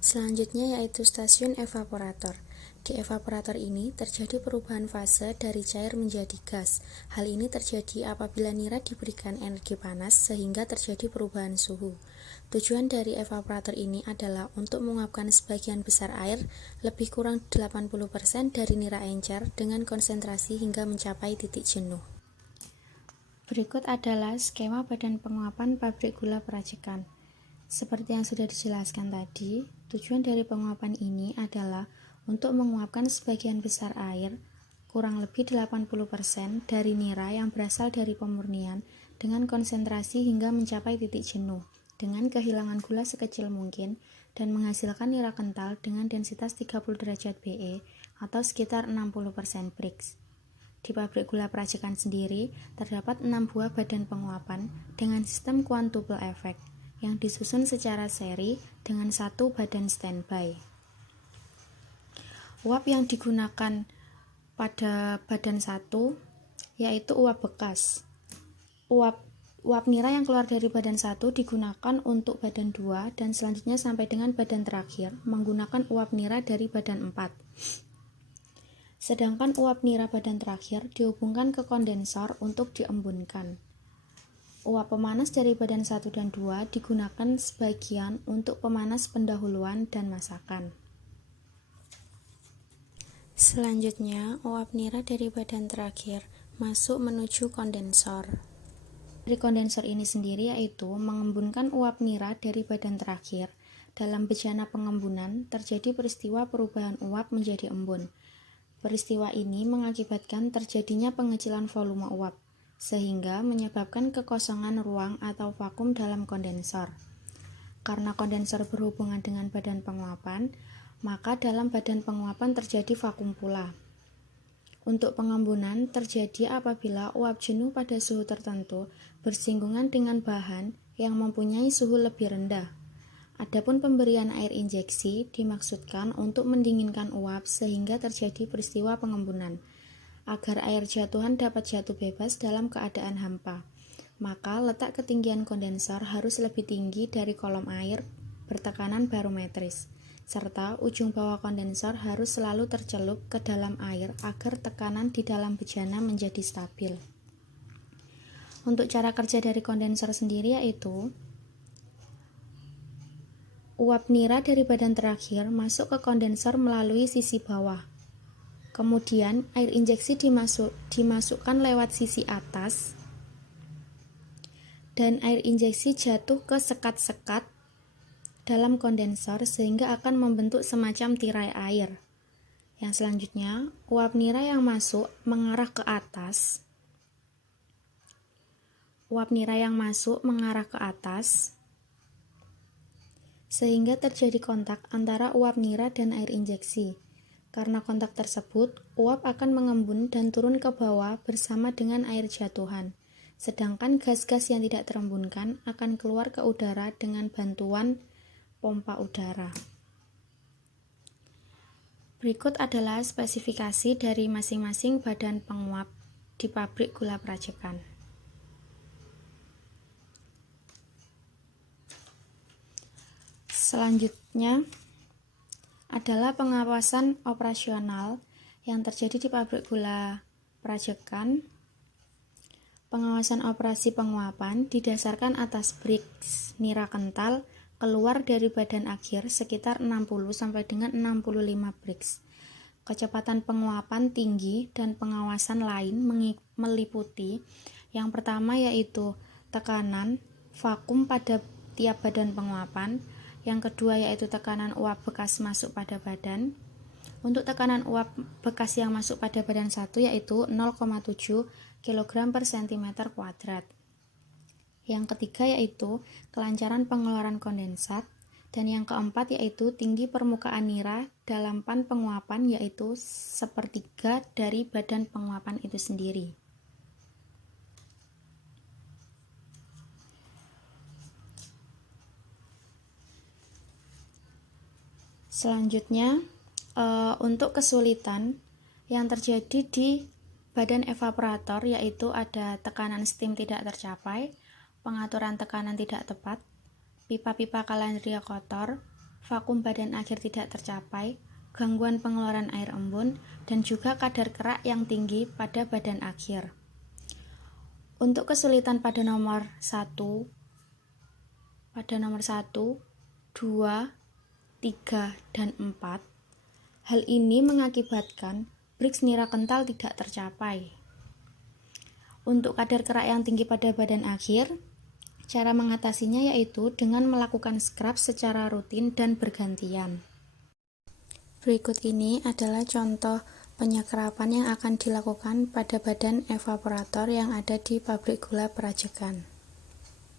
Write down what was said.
Selanjutnya yaitu stasiun evaporator. Di evaporator ini terjadi perubahan fase dari cair menjadi gas. Hal ini terjadi apabila nira diberikan energi panas sehingga terjadi perubahan suhu. Tujuan dari evaporator ini adalah untuk menguapkan sebagian besar air lebih kurang 80% dari nira encer dengan konsentrasi hingga mencapai titik jenuh. Berikut adalah skema badan penguapan pabrik gula Prajekan. Seperti yang sudah dijelaskan tadi, tujuan dari penguapan ini adalah untuk menguapkan sebagian besar air, kurang lebih 80% dari nira yang berasal dari pemurnian dengan konsentrasi hingga mencapai titik jenuh, dengan kehilangan gula sekecil mungkin dan menghasilkan nira kental dengan densitas 30 derajat BE atau sekitar 60% Brix. Di pabrik gula Prajekan sendiri, terdapat 6 buah badan penguapan dengan sistem quintuple effect yang disusun secara seri dengan satu badan standby. Uap yang digunakan pada badan 1 yaitu uap bekas. Uap nira yang keluar dari badan 1 digunakan untuk badan 2 dan selanjutnya sampai dengan badan terakhir menggunakan uap nira dari badan 4. Sedangkan uap nira badan terakhir dihubungkan ke kondensor untuk diembunkan. Uap pemanas dari badan 1 dan 2 digunakan sebagian untuk pemanas pendahuluan dan masakan. Selanjutnya, uap nira dari badan terakhir masuk menuju kondensor. Dari kondensor ini sendiri yaitu mengembunkan uap nira dari badan terakhir. Dalam bejana pengembunan terjadi peristiwa perubahan uap menjadi embun. Peristiwa ini mengakibatkan terjadinya pengecilan volume uap, sehingga menyebabkan kekosongan ruang atau vakum dalam kondensor. Karena kondensor berhubungan dengan badan penguapan, maka dalam badan penguapan terjadi vakum pula. Untuk pengembunan terjadi apabila uap jenuh pada suhu tertentu bersinggungan dengan bahan yang mempunyai suhu lebih rendah. Adapun pemberian air injeksi dimaksudkan untuk mendinginkan uap sehingga terjadi peristiwa pengembunan, agar air jatuhan dapat jatuh bebas dalam keadaan hampa. Maka letak ketinggian kondensor harus lebih tinggi dari kolom air bertekanan barometris, serta ujung bawah kondensor harus selalu tercelup ke dalam air agar tekanan di dalam bejana menjadi stabil. Untuk cara kerja dari kondensor sendiri yaitu uap nira dari badan terakhir masuk ke kondensor melalui sisi bawah. Kemudian air injeksi dimasukkan lewat sisi atas dan air injeksi jatuh ke sekat-sekat dalam kondensor sehingga akan membentuk semacam tirai air. Yang selanjutnya, uap nira yang masuk mengarah ke atas. Sehingga terjadi kontak antara uap nira dan air injeksi. Karena kontak tersebut, uap akan mengembun dan turun ke bawah bersama dengan air jatuhan. Sedangkan gas-gas yang tidak terembunkan akan keluar ke udara dengan bantuan pompa udara. Berikut adalah spesifikasi dari masing-masing badan penguap di pabrik gula Prajekan. Selanjutnya adalah pengawasan operasional yang terjadi di pabrik gula Prajekan. Pengawasan operasi penguapan didasarkan atas Brix nira kental keluar dari badan akhir sekitar 60 sampai dengan 65 Brix. Kecepatan penguapan tinggi dan pengawasan lain meliputi yang pertama yaitu tekanan vakum pada tiap badan penguapan. Yang kedua yaitu tekanan uap bekas masuk pada badan. Untuk tekanan uap bekas yang masuk pada badan 1 yaitu 0,7 kg per cm². Yang ketiga yaitu kelancaran pengeluaran kondensat. Dan yang keempat yaitu tinggi permukaan nira dalam pan penguapan yaitu sepertiga dari badan penguapan itu sendiri. Selanjutnya, untuk kesulitan yang terjadi di badan evaporator yaitu ada tekanan steam tidak tercapai, pengaturan tekanan tidak tepat, pipa-pipa kalandria kotor, vakum badan akhir tidak tercapai, gangguan pengeluaran air embun, dan juga kadar kerak yang tinggi pada badan akhir. Untuk kesulitan pada nomor 1, 2, 3, dan 4, hal ini mengakibatkan briks nira kental tidak tercapai. Untuk kadar kerak yang tinggi pada badan akhir, cara mengatasinya yaitu dengan melakukan scrub secara rutin dan bergantian. Berikut ini adalah contoh penyekrapan yang akan dilakukan pada badan evaporator yang ada di pabrik gula Perajegan.